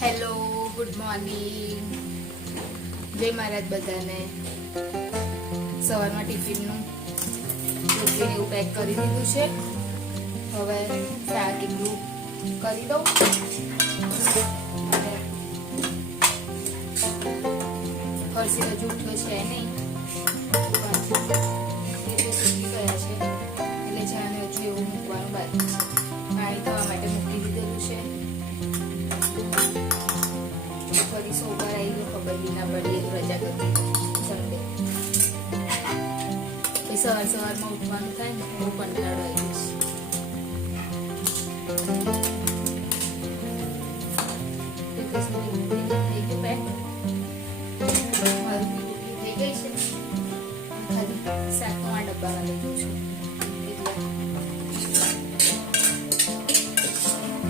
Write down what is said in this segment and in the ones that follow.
Hello, good morning. જય મહારાજ બધાને. સવારમાં ટિફિનનું રોટલી એવું પેક કરી દીધું છે. હવે શાક એકલું કરી દઉં. હર્ષિ હજુ ઉઠ્યો છે નહીં, ગયા છે એટલે જાણે હજુ એવું મૂકવાનું બાકી છે. પાણી થવા માટે મૂકી દીધેલું છે. ફરી સોમવાર આવી ગયો, ખબર બી ના પડી. રજા કરતી સન્ડે પછી સવારમાં ઉઠવાનું થાય ને બહુ કંટાળો આવી ગયો છે. શાકનું આ ડબ્બામાં લીધું છે.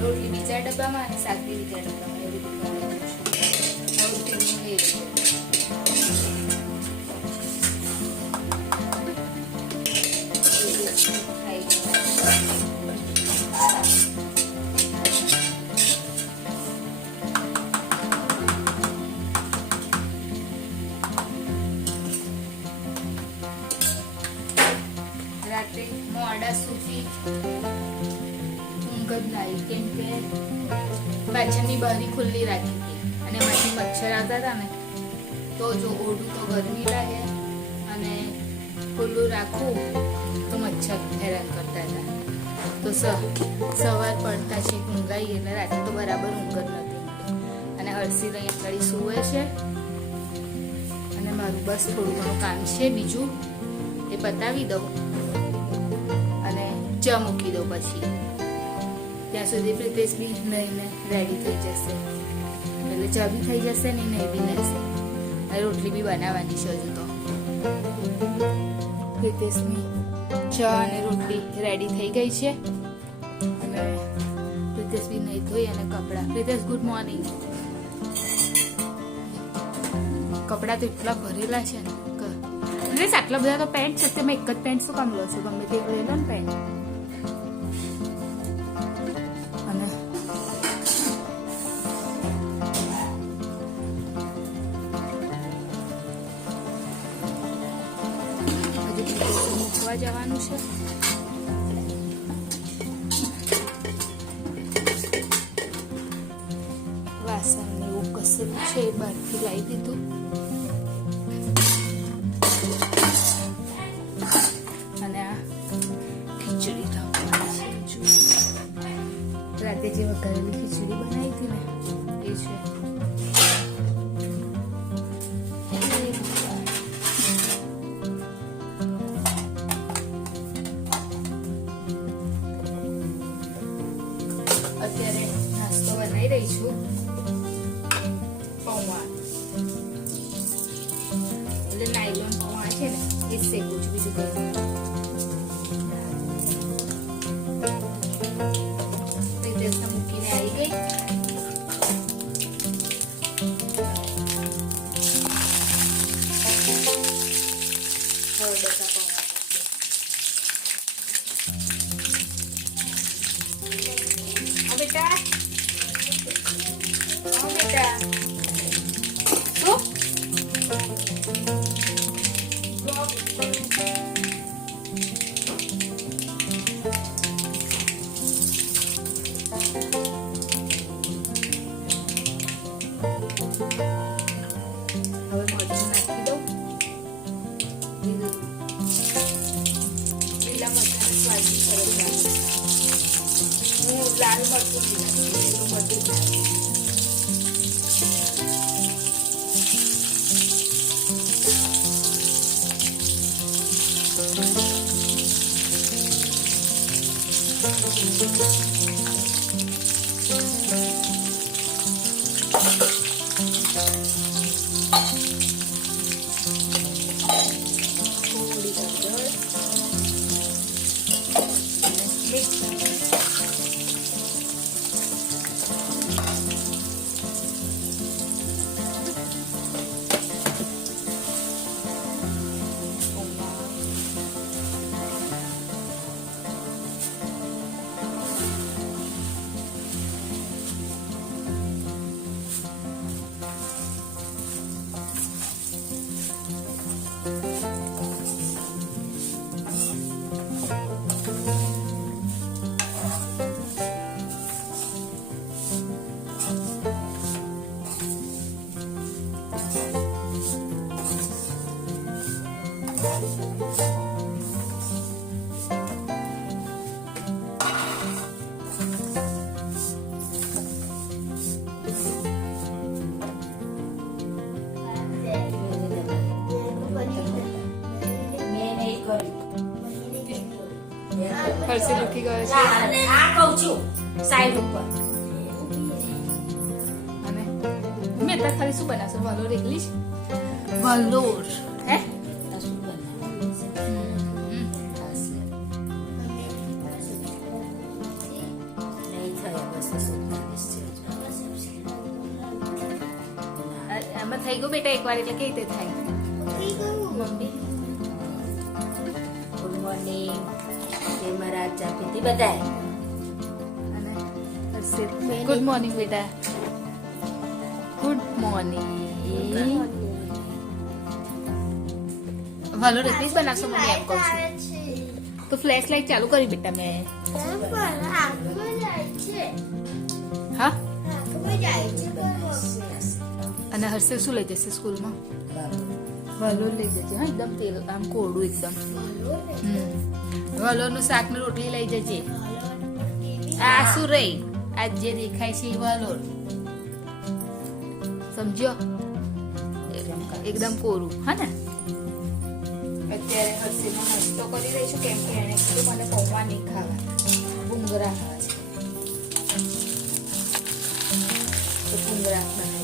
રોટલી બીજા ડબ્બામાં અને શાક બી બીજા ડબ્બામાં એવી રીતે રાત્રે મોડા સુધી ઊંઘ જ લાવી, કેમ કે પાછળની બારી ખુલ્લી રાખી હતી અને એમાંથી મચ્છર આવતા હતા ને, તો જો ઓઢું તો ગરમી લાગે અને ખુલ્લું રાખવું તો મચ્છર હેરાન કરતા હતા. તો સવાર પડતા છે ઊંઘાઈ એટલે રાતે તો બરાબર ઊંઘ જ નથી મળતી. અને હર્ષિલ અહીંયા આગળ સૂવે છે અને મારું બસ થોડું ઘણું કામ છે બીજું એ પતાવી દઉં અને ચા મૂકી દઉં. પછી ત્યાં સુધી પ્રિતેશ બી નહીને રેડી થઈ જશે એટલે ચા બી થઈ જશે ને નહીં બી લેશે. અને રોટલી બી બનાવવાની છે હજુ તો. પ્રિતેશની ચા અને રોટલી રેડી થઈ ગઈ છે અને પ્રિતેશ બી નહીં ધોઈ અને કપડાં. Pritesh good morning. કપડાં તો એટલા ભરેલા છે ને. પ્રિતેશ આટલા બધા તો પેન્ટ છે, તમે એક જ પેન્ટ શું કામ લો છો? ગમે તે લઈ લો ને પેન્ટ. મૂકવા જવાનું છે. વાસણ ને એવું કસેલું છે એ બહારથી લાવી દીધું. અને આ ખીચડી થવાની છે. રાતે જે વઘારેલી ખીચડી બનાવી હતી ને એ છે. અત્યારે નાસ્તો બનાવી રહી છું, પૌવા. એટલે નાયલોન પૌવા છે ને એ શેકું છું, બીજું કઈ. પ્રિતેશને મૂકીને આવી ગઈ. હવે બધા પૌવા બેટા, બેટા શું હવે મરચું નાખી દઉં. લીલા મરચાંનો સ્વાદ બી સરસ લાગે. હું લાલ મરચું નહીં નાખતી, લીલું મરચું નાખી. થોડી હળદર અને મીઠું. હર્ષિલ ઉઠી ગયો છે આ કહું છું સાઈડ ઉપર અને મેં અત્યારે ખાલી શું બનાવશો વલોર એકલી જ વલોર હે આ શું બનાવવાનું છે? નહીં થયા બસ 47 છે આમાં થઈ ગયું બેટા એકવાર એટલે કેવી રીતે થાય મમ્મી ગુડ મોર્નિંગ જય મહારાજ ચા પીધી બધાય અને હર્ષિલ ગુડ મોર્નિંગ બેટા ગુડ મોર્નિંગ વલોર એકલી જ બનાવશો મમ્મી એમ કહું છું તો ફ્લેશ લાઈટ ચાલુ કરી બેટા મેં હા અને હર્ષિલ શું લઈ જશે સ્કૂલમાં વલોર લઈ જજે હા એકદમ તેલ આમ કોરડું એકદમ વલોરનું શાક ને રોટલી લઈ જજે આ શું રહી આ જે દેખાય છે એ વલોર સમજ્યો એકદમ કોરું હા ને અત્યારે હર્ષિલનો નાસ્તો કરી રહી છું કેમ કે એને કીધું મને પૌવા નહીં ખાવા ભૂંગરા ખાવા છે તો ભૂંગરા બનાવી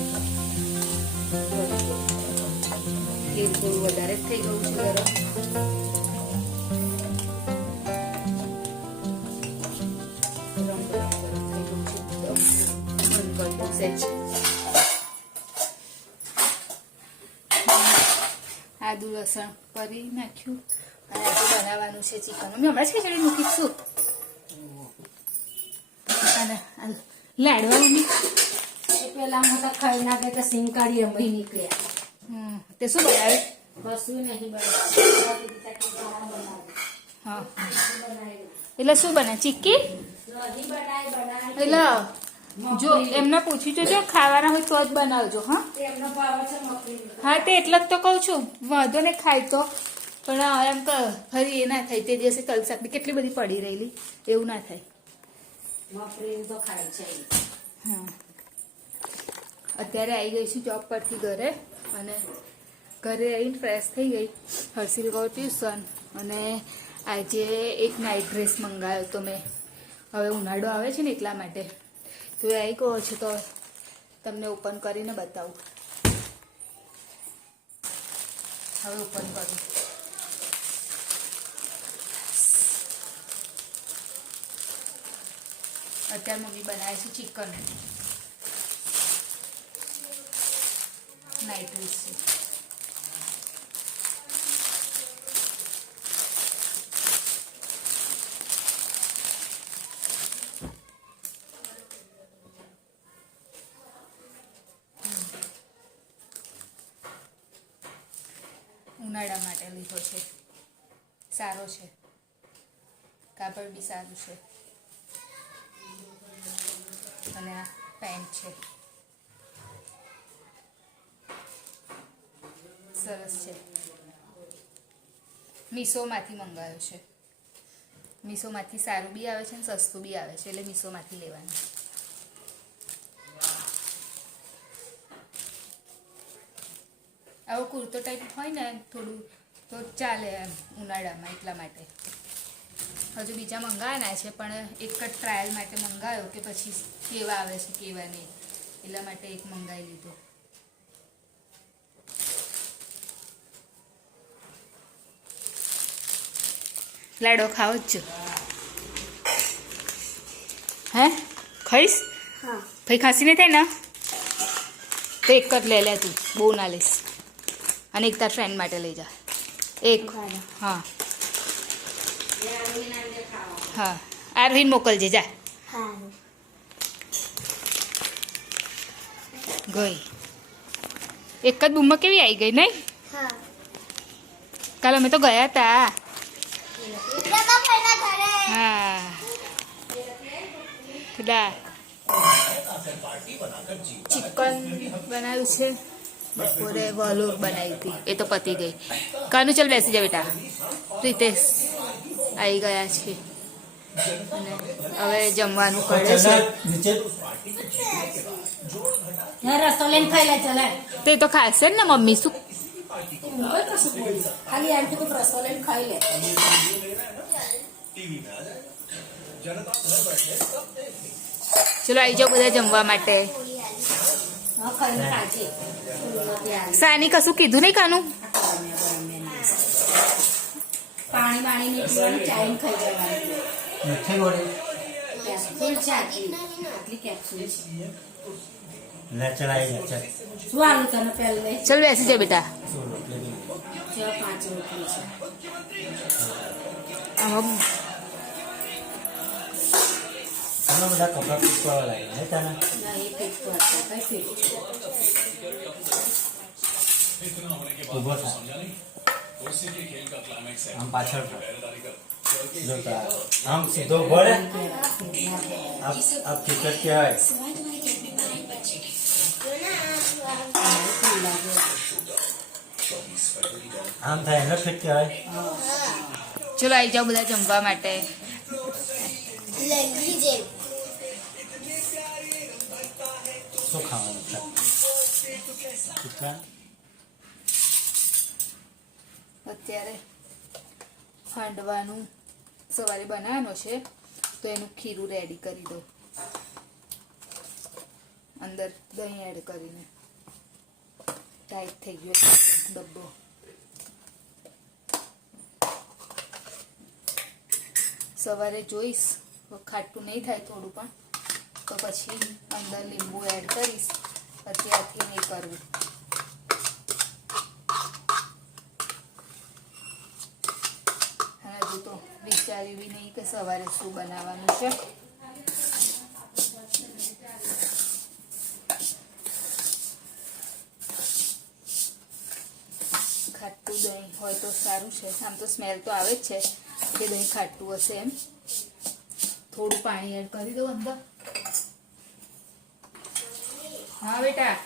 તેલ થોડું વધારે જ થઈ ગયું છે ગરમ આદુ લસણ કરી નાખ્યું અને આજે બનાવવાનું છે ચિકન મમ્મી હમણાં જ ખીચડી મૂકીશું અને લાડવા મમ્મી એ પેલા હું તો ખાઈ નાખે તો સિંગ કાઢી અમે નીકળ્યા તે શું બનાવે કશું નહીં હા એટલે શું બને ચીક્કી એટલે જો એમને પૂછી જોજો ખાવાના હોય તો જ બનાવજો હા હા તે એટલે જ તો કહું છું વાંધો ને ખાય તો પણ એમ કે ફરી એ ના થાય તે દિવસે કલસાકની કેટલી બધી પડી રહેલી એવું ના થાય તો ખાય છે હા અત્યારે આવી ગઈ છું જોબ પરથી ઘરે અને ઘરે આવીને ફ્રેશ થઈ ગઈ હર્ષિલ ગયો ટ્યુશન અને આજે એક નાઇટ ડ્રેસ મંગાવ્યો તો મેં હવે ઉનાળો આવે છે ને એટલા માટે તો એ આવી ગયો છે તો તમને ઓપન કરીને બતાવું હવે ઓપન કરું અત્યારે મમ્મી બનાવે છે ચિકન નાઇટ ડ્રેસ છે ઉનાળા માટે લીધો છે સારો છે કાપડ બી સારું છે અને આ પેન્ટ છે સરસ છે મીશોમાંથી મંગાવ્યો છે મીશોમાંથી સારું બી આવે છે અને સસ્તું બી આવે છે એટલે મીશોમાંથી લેવાનું આવો કુર્તો ટાઈપ હોય ને થોડું તો ચાલે એમ ઉનાળામાં એટલા માટે હજુ બીજા મંગાવવાના છે પણ એક જ ટ્રાયલ માટે મંગાવ્યો કે પછી કેવા આવે છે કેવા નહીં એટલા માટે એક મંગાવી લીધો લાડો ખાવ જ હે ખાઈશ ભાઈ ખાંસી નહીં થાય ને તો એક જ લે તું બહુ ના લઈશ અને એક તાર ફ્રેન્ડ માટે લઈ જા એક હા હા આરવીન મોકલજે જા ગઈ એક જ બૂમમાં કેવી આવી ગઈ નહીં કાલ અમે તો ગયા હતા હા ચિકન બનાવ્યું છે બપોરે વલોર બનાવી હતી એ તો પતી ગઈ કાનું ચાલ બેસી જા બેટા રીતેશ આવી ગયા છે અને હવે જમવાનું કરે છે રસ્તો લઈને ખાઈ લે ચલે તે તો ખાશે ને મમ્મી શું ખાલી એમ કે રસ્તો લઈને ખાઈ લે ચલો આવી જાઓ બધા જમવા માટે. હા ખાઈને ખાજે સાની કશું કીધું નહીં કાનું? પાણી બાણી નહીં પીવાનું ચાઈને ખાઈ જવાનું નથી ગોળી કેપ્સ્યુલ છે આટલી કેપ્સ્યુલ છે લેચર આવી લેચર શું આલું તને પહેલે ચલ બેસી જા બેટા. શું રોટલી બી 5 રોટલી છે આમાં ઘણા બધા કપડાં પીસવા લાગે હે તને ના એ ફીટ પર કઈ ફીટ ઊભો થાય આમ પાછળ થાય જોતા આમ સીધો ભળે આપ ક્રિકેટ કહેવાય આમ થાય એને ફિટ કહેવાય ચલો આવી જાઓ બધા જમવા માટે. શું ખાવાનું છે અત્યારે હાંડવાનું સવારે બનાવવાનો છે તો એનું ખીરું રેડી કરી દો. અંદર દહીં એડ કરીને ટાઈટ થઈ ગયો છે ડબ્બો. સવારે જોઈશ ખાટું નહીં થાય થોડું પણ તો પછી અંદર લીંબુ એડ કરીશ. અત્યારથી નહીં કરવું. અને હજુ તો વિચાર્યું બી નહીં કે સવારે શું બનાવવાનું છે. ખાટું દહીં હોય તો સારું છે. આમ તો સ્મેલ તો આવે જ છે કે દહીં ખાટું હશે એમ. થોડું પાણી એડ કરી દો અંદર. હા બેટા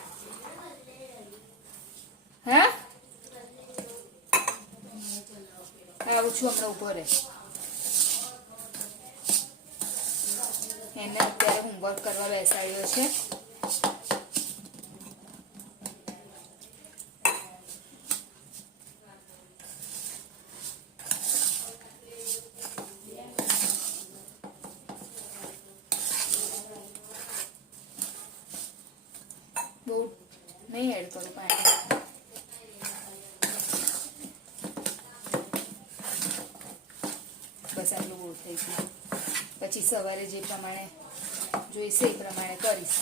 હા આવું છું હમણાં ઉભો રહે. એને અત્યારે હોમવર્ક કરવા બેસાડ્યો છે. બહુ નહીં એડ કરું પાણી. બસ આટલું બહુ થઈ ગયું. પછી સવારે જે પ્રમાણે જોઈશે એ પ્રમાણે કરીશ.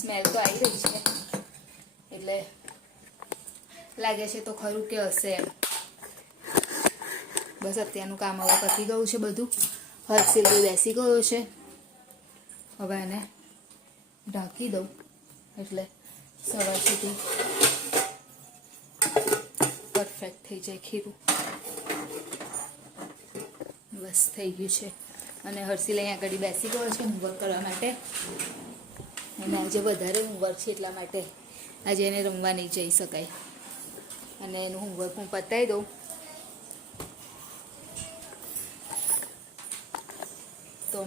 સ્મેલ તો આવી રહી છે એટલે લાગે છે તો ખરું કે હશે એમ. બસ અત્યારનું કામ હવે પતી ગયું છે બધું. હર્ષિલ બેસી ગયો છે. હવે એને ઢાંકી દઉં એટલે સવાર સુધી પરફેક્ટ થઈ જાય ખીરું. બસ થઈ ગયું છે. અને હર્ષિલ અહીંયા આગળ બેસી ગયો છે હોમવર્ક કરવા માટે. અને આજે વધારે હોમવર્ક છે એટલા માટે આજે એને રમવા નહીં જઈ શકાય. અને એનું હોમવર્ક હું પતાવી દઉં. તો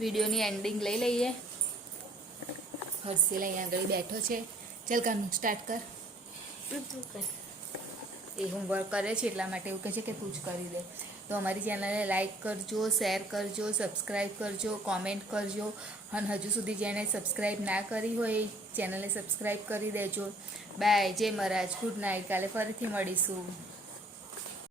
વિડીયોની એન્ડિંગ લઈ લઈએ. હર્ષિલ અહીંયા આગળ બેઠો છે. ચાલ કાનું સ્ટાર્ટ કર. એ હોમવર્ક કરે છે એટલા માટે એવું કહે છે કે તું જ કરી દે. તો અમારી ચેનલને લાઈક કરજો, શેર કરજો, સબસ્ક્રાઈબ કરજો, કોમેન્ટ કરજો. અને હજુ સુધી જેણે સબસ્ક્રાઈબ ના કરી હોય એ ચેનલને સબસ્ક્રાઈબ કરી દેજો. બાય. જય મહારાજ. Good night. કાલે ફરીથી મળીશું.